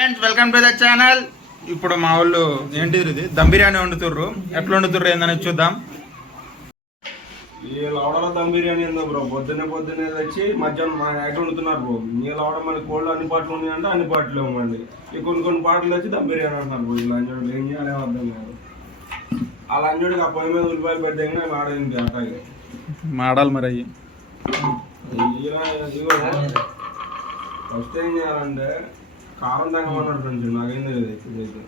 Friends welcome to the channel. ఇప్పుడు మా వాళ్ళు ఏంటిది ఇది దమ్ బిర్యానీ వండుతుర్రు. ఎట్లా వండుతుర్రు ఏందని చూద్దాం. ఈ లవడలో దమ్ బిర్యానీ ఏందో బ్రో, పొద్దున్నే తెచ్చి మధ్యాహ్నం మా యాక్టర్ వండుతున్నారు బ్రో. ఈ లవడ మన కోళ్ళు అన్ని పాటలు ఉన్నాయంటే అన్ని పాటలు ఇవ్వండి. ఈ కొన్ని పాటలు వచ్చి దమ్ బిర్యానీ అంటున్నారు బ్రో. ఈ లంచోడు ఏం చేయాలి అర్థం కాదు. ఆ లంచోడికి ఆ పొయ్యి మీద ఉల్లిపాయలు పెట్టాక మాడేది అట్టాగే మాడాలి మరి అయ్యి. ఫస్ట్ ఏం చేయాలంటే కారం తగ్గమన్నాడు ఫ్రెండ్స్, నాకేం తెలియదు.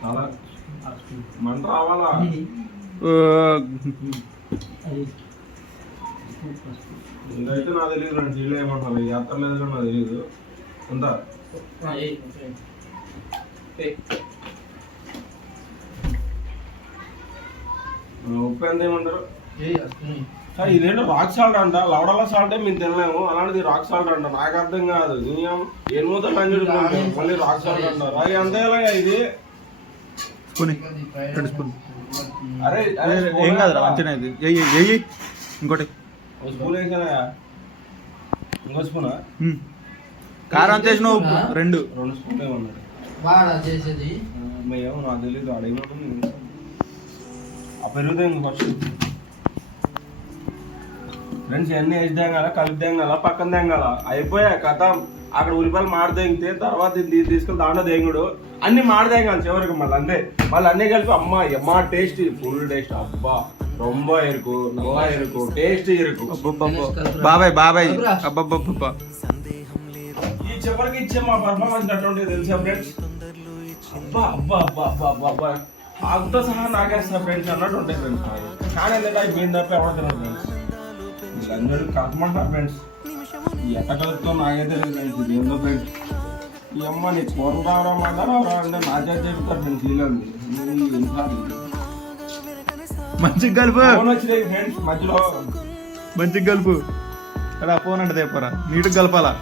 చాలా మంట రావాలా. ఇంకైతే నాకు తెలియదు ఫ్రెండ్స్, వీళ్ళు ఏమంటారు యాత్ర లేదు కానీ నాకు తెలియదు. అంతా ఉప్పు ఎంత ఏమంటారు? ఇదేంటో రాక్ సాల్ట్ అంట. లవడల సాల్టే మేము తినలేము, అలాంటిది రాక్ సాల్ట్ అంట. నాకు అర్థం కాదు. ఏం మూతలు అని మళ్ళీ రాక్ సాల్ట్ అంటారు. అది అంతే ఎలాగా ఇది? అరే ఏం కాదు మంచిగా ఇంకోటి స్పూన్ వేసానా? ఇంకో స్పూనా? కారం చేసిన ఉప్పు రెండు స్పూన్లే ఉన్నాడు. ఏమో నాకు తెలియదు. అడేమవుతుంది ఆ పెరుగుతాయి ఇంక ఫస్ట్ ఫ్రెండ్స్. ఇవన్నీ వేసి తెంగాల, కలిపి తెంగాల, పక్కన తెంగాల. అయిపోయా కథ. అక్కడ ఉల్లిపాయలు మాడదేంగితే తర్వాత తీసుకెళ్ళి దాంట్లో దేంగుడు అన్ని మాడదేంగాలి చివరికి. మళ్ళీ అంతే, మళ్ళీ అన్నీ కలిపి అమ్మ టేస్ట్ ఫుల్ టేస్ట్. అబ్బా రొంబ ఇరుకు, నల్లా ఇరుకు, టేస్ట్ ఇరుకు. బాబాయ్ అబ్బబ్బబ్బా. ఈ చివరికి ఇచ్చే మా పర్ఫార్మెన్స్ అటువంటి తెలుసా ఫ్రెండ్స్? అబ్బా అబ్బా అబ్బా అబ్బా అబ్బా అబ్బా ఆకుతో సహా నాకేస్తా ఫ్రెండ్స్ అన్నట్టు ఉంటాయి ఫ్రెండ్స్. కానీ ఎందుకంటే అవి మేము తప్ప ఎవడో తినదు ఫ్రెండ్స్. వీళ్ళందరూ కలపమంటారు ఫ్రెండ్స్. ఎట్ట కలుపుతో నాకే తెలియదు ఫ్రెండ్స్. ఇది ఏందో ఫ్రెండ్స్. ఈ అమ్మ నీ కూరలు రావరా అంటే నా చేతి చెప్తారు ఫ్రెండ్స్. వీళ్ళండి మంచిగా కలుపు. ఫోన్ వచ్చినాయి ఫ్రెండ్స్ మధ్యలో. మంచిగా కలుపు. అలా ఫోన్ అంటే తెప్పరా నీట్గా కలపాలా.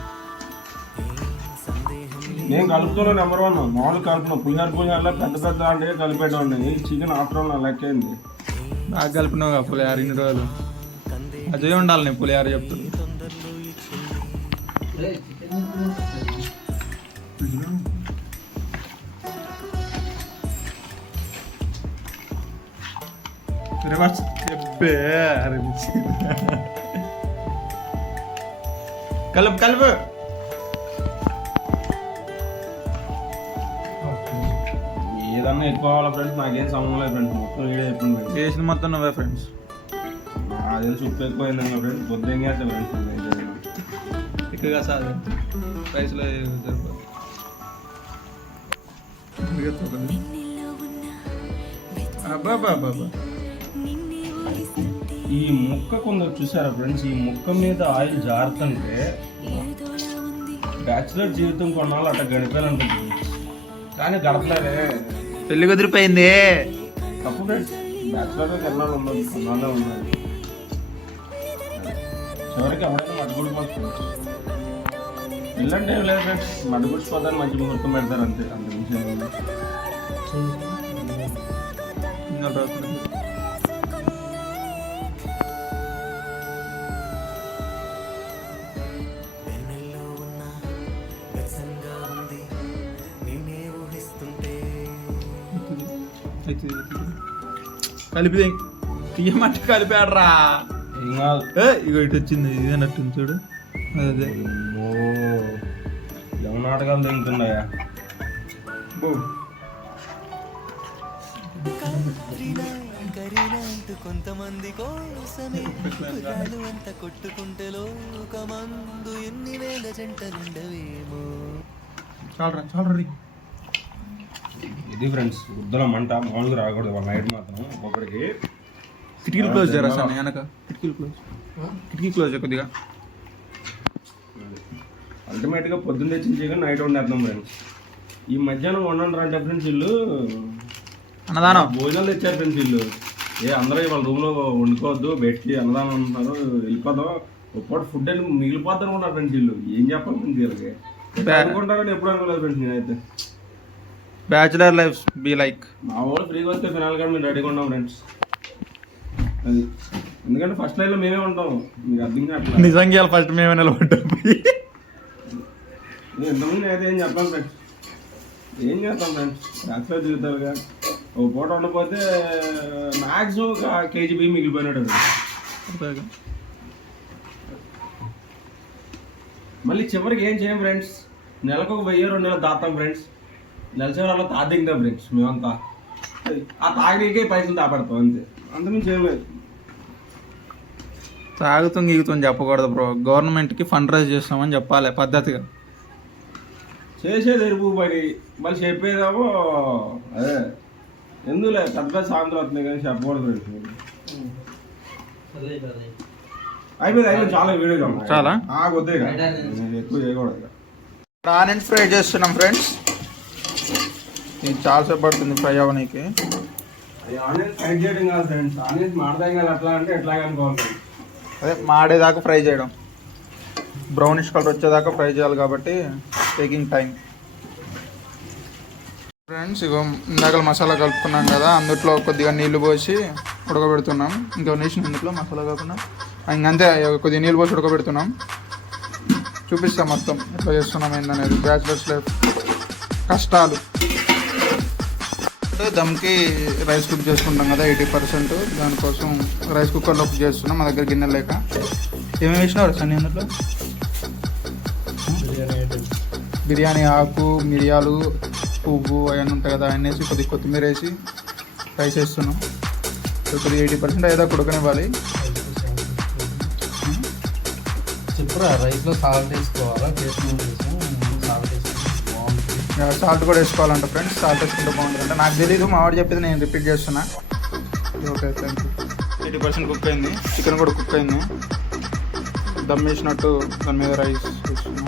నేను కలుపుతున్నా నెంబర్ 1. మామూలు కలుపును పులిహార పెద్ద అంటే కలిపేటోండి. చికెన్ ఆఫ్టర్ ఆల్ నా లెక్కేంది. బాగా కలిపినావుగా పులిహార ఇన్ని రోజులు. అజయ్ ఉండాలి నేను పులిహార చెప్తున్నా. కలుపు ఏదన్నా ఎక్కువ కావాలా ఫ్రెండ్స్? నాకేం సమయం లేదు ఫ్రెండ్స్. మొత్తం వీడియో చెప్పింది ఫ్రెండ్స్. చేసిన మొత్తం నువ్వే ఫ్రెండ్స్. అదే ఉప్పు ఎక్కువైంది ఫ్రెండ్స్. పొద్దున్న చేస్తాను ఫ్రెండ్స్. ఎక్కువగా సార్ ప్రైస్లో ఈ ముక్క కొందరు చూసారా ఫ్రెండ్స్? ఈ ముక్క మీద ఆయిల్ జారుతుంటే బ్యాచులర్ జీవితం కొన్నాళ్ళు అట్లా గడిపాలంటుంది. కానీ గడపలేదే, పెళ్లి కుదిరిపోయింది. తప్పు ఫ్రెండ్స్. బ్యాచులర్ కొన్నాళ్ళు ఉన్నది, కొన్నాళ్ళే ఉన్నది. చివరికి ఎవరైనా మడ్డుగుడిపోతుంది. పెళ్ళంటే ఏం లేదు ఫ్రెండ్స్, మడ్డుగుడిచిపోతాను మంచి ముహూర్తం పెడతారు అంతే. అంత విషయం కలిపి తీయమంటే కలిపాడరా. ఇగో ఇటు వచ్చింది. ఇదే నట్టు చూడు. అదే ఎవరి నాటకాలు తింటున్నాయా? కొంతమంది కోసమే అంత కొట్టుకుంటే లోకమందు ఎన్ని వేల జంటలుండవేమో. చాలరా ఇది ఫ్రెండ్స్ గుద్దల మంట మామూలుగా రాకూడదు. వాళ్ళ నైట్ మాత్రం ఒక్కొక్కడికి. కిటికీలు క్లోజ్ చేయరా సార్? వెనక కిటికీ క్లోజ్ కొద్దిగా. అల్టిమేట్గా పొద్దున్న తెచ్చిన చికెన్ నైట్ వండేద్దాం ఫ్రెండ్స్. ఈ మధ్యాహ్నం వండండి అంటే ఫ్రెండ్స్ వీళ్ళు అన్నదానం భోజనాలు తెచ్చారు ఫ్రెండ్స్. వీళ్ళు అందరూ వాళ్ళ రూమ్లో వండుకోవద్దు, బయటికి అన్నదానం అంటున్నారు, వెళ్ళిపోదాం, ఒక్కటి ఫుడ్ అని మిగిలిపోద్ది అనుకుంటారు ఫ్రెండ్స్. వీళ్ళు ఏం చెప్పాలి ఫ్రెండ్స్? వీళ్ళకి అనుకుంటారని ఎప్పుడు అనుకోలేదు ఫ్రెండ్స్. నేనైతే బ్యాచులర్ లైఫ్ బీ లైక్. మా వాళ్ళు ఫ్రీగా వస్తే ఫినాల్ కానీ మేము రెడీగా ఉన్నాం ఫ్రెండ్స్. అది ఎందుకంటే ఫస్ట్ లైన్లో మేమే ఉంటాం. మీకు అర్థం కావట్లేదు. నిజంగా ఫస్ట్ మేమే నిలబడ్డాం. ఎంతమంది అయితే ఏం చెప్పాలి ఫ్రెండ్స్, ఏం చేస్తాం ఫ్రెండ్స్, బ్యాచులర్ జీవితాలుగా ఒక పూట ఉండకపోతే మ్యాక్సిమం ఒక కేజీ బియ్యం మిగిలిపోయినట్టు. మళ్ళీ చివరికి ఏం చేయం ఫ్రెండ్స్, నెలకు 1000-2000 దాతాం ఫ్రెండ్స్. నెల చివరిలో తాదింటాం ఫ్రెండ్స్ మేమంతా. ఆ తాగికే పైసలు దాపెడతాం అంతే, అంతకుమించి ఏం లేదు. తాగుతూ గీగుతుంది చెప్పకూడదు బ్రో, గవర్నమెంట్కి ఫండ్ రైజ్ చేస్తామని చెప్పాలి పద్ధతిగా. చేసేది ఎరుపు పని, మళ్ళీ చెప్పేదేమో అదే ఎందుకులే పెద్ద సాయంత్రం వస్తున్నాయి కానీ చెప్పకూడదు ఫ్రెండ్స్. అయిపోయింది చాలా వీడియో చాలా వద్దే ఎక్కువ చేయకూడదు. ఆనియన్స్ ఫ్రై చేస్తున్నాం ఫ్రెండ్స్, ఇది చాలాసేపు పడుతుంది ఫ్రై అవ్వడానికి. ఆనియన్స్ ఫ్రై చేయడం కాదు ఫ్రెండ్స్, ఆనియన్స్ మాడదాం కానీ ఎట్లా అంటే ఎట్లాగే అనుకోవాలి. అదే మాడేదాకా ఫ్రై చేయడం, బ్రౌనిష్ కలర్ వచ్చేదాకా ఫ్రై చేయాలి కాబట్టి టేకింగ్ టైం. ఫ్రెండ్స్ ఇగో ఇందాక మసాలా కలుపుకున్నాం కదా, అందుట్లో కొద్దిగా నీళ్లు పోసి ఉడకబెడుతున్నాం. ఇంకా నేసిన అందులో మసాలా కాకుండా ఇంకంతే, కొద్దిగా నీళ్ళు పోసి ఉడకబెడుతున్నాం. చూపిస్తాం మొత్తం ఎట్లా చేస్తున్నాం ఏందనేది, బ్యాచులర్స్ లైఫ్ కష్టాలు. దమ్కి రైస్ కుక్ చేసుకుంటాం కదా 80%, దానికోసం రైస్ కుక్కర్లో కుక్ చేస్తున్నాం. మా దగ్గర గిన్నెలు లేక. ఏమేమి వేసినారు సన్ని అందులో? బిర్యానీ ఆకు, మిరియాలు, పువ్వు అవన్నీ ఉంటాయి కదా, అవన్నీ వేసి కొద్దిగా కొత్తిమీర వేసి రైస్ వేస్తున్నాం. కొద్దిగా 80% అయ్యేదాకా ఉడకనివ్వాలి. చెప్పురా, రైస్లో సాల్ట్ వేసుకోవాలా? సాల్ట్ కూడా వేసుకోవాలంట ఫ్రెండ్స్, సాల్ట్ వేసుకుంటే బాగుంటుందంట. నాకు తెలీదు, మా వాడు చెప్పేది నేను రిపీట్ చేస్తున్నా. Okay thank you. 80% కుక్ అయింది, చికెన్ కూడా కుక్ అయింది. దమ్ వేసినట్టు దాని మీద రైస్ వేస్తున్నా.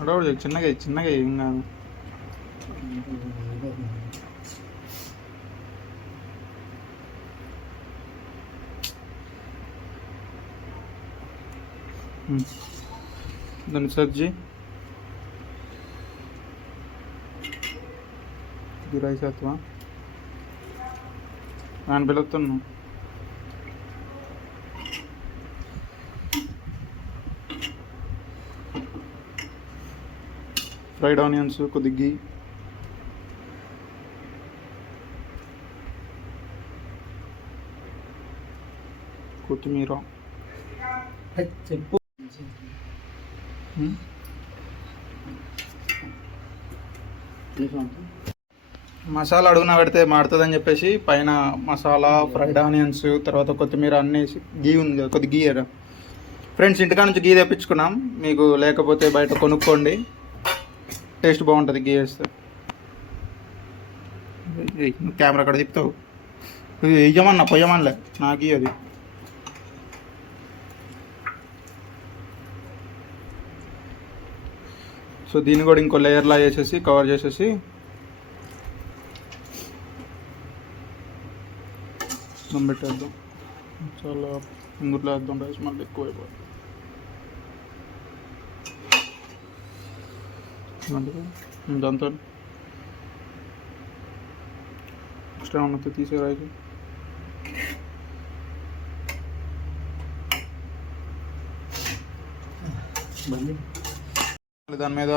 అడవుడు చిన్నగా చిన్నగా ఏం కాదు. దాన్ని సబ్జీ ఇది రైస్ వేస్తావా? ఆయన పిలుస్తున్నా. ఫ్రైడ్ ఆనియన్స్, కొద్ది గీ, కొత్తిమీర. చెప్పు. మసాలా అడుగున పెడితే మాడుతుందని చెప్పేసి పైన మసాలా, ఫ్రైడ్ ఆనియన్స్, తర్వాత కొత్తిమీర అన్నీ గీ ఉంది కదా, కొద్ది గీ ఎరా ఫ్రెండ్స్. ఇంటికా నుంచి గీ తెప్పించుకున్నాం, మీకు లేకపోతే బయట కొనుక్కోండి, టేస్ట్ బాగుంటుంది గీ వేస్తే. నువ్వు కెమెరా అక్కడ తిప్పుతావు, వేయమన్నా పొయ్యమనిలే నాకు అది. సో దీన్ని కూడా ఇంకో లేయర్లా వేసేసి కవర్ చేసేసి దమ్ పెట్టేద్దాం. చాలా ఇందులో వేద్దాం రైస్, మళ్ళీ ఎక్కువ అయిపోతుంది. దాంతో ఎక్స్ట్రా ఉన్నది తీసే రైస్. దాని మీద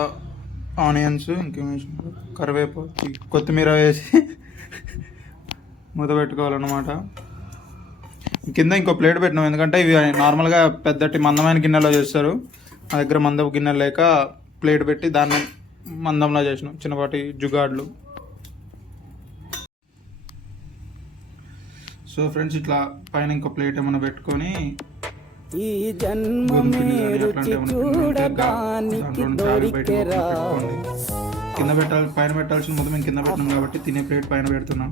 ఆనియన్స్, ఇంకేమేసి కరివేపాకు, కొత్తిమీర వేసి మూత పెట్టుకోవాలన్నమాట. కింద ఇంకో ప్లేట్ పెట్టినాం, ఎందుకంటే ఇవి నార్మల్గా పెద్దటి మందమైన గిన్నెలో చేస్తారు. మా దగ్గర మందపు గిన్నెలు లేక ప్లేట్ పెట్టి దాన్ని మందంలో చేసినాం, చిన్నపాటి జుగాడ్లు. సో ఫ్రెండ్స్ ఇట్లా పైన ఇంకో ప్లేట్ ఏమైనా పెట్టుకొని ఈ జన్మ రుచి చూడడానికి దొరికెరా. కింద పెట్టాలి, పైన పెట్టాల్సిన మొత్తం మేము కింద పెట్టినాం కాబట్టి తినే ప్లేట్ పైన పెడుతున్నాం.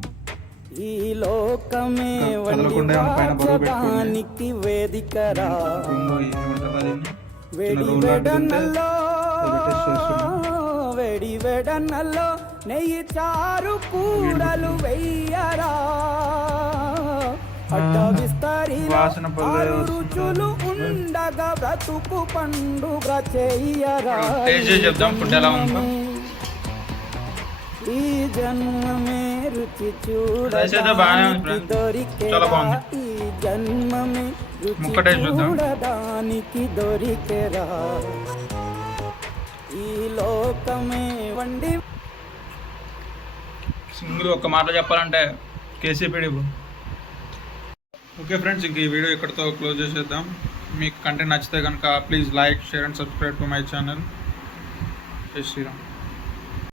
ఈ లోకమే వండడానికి వేదికరా. వేడి వెడనల్లో నెయ్యి చారు కూడలు వెయ్యరా. అడ్డ విస్తరి రుచులు ఉండగా బ్రతుకు పండుగ చెయ్యరా. చెప్దాం ఫుడ్ ఎలా ఉందో. ఈ జన్మమే రుచి రైస్ అయితే బాగానే ఉంది చూడడానికి ఫ్రెండ్స్. చాలా బాగుంది. దొరికెరా ఈ జన్మమే రుచి ముక్కటే చూద్దాం. చూడడానికి దొరికెరా ఈ లోకమే వండి సింగిల్ ఒక్క మాట చెప్పాలంటే కేసీపీడి బ్రో. ఓకే ఫ్రెండ్స్, ఇంక ఈ వీడియో ఇక్కడితో క్లోజ్ చేసేద్దాం. మీకు కంటెంట్ నచ్చితే కనుక please like, share and subscribe to my channel. జై శ్రీరామ్.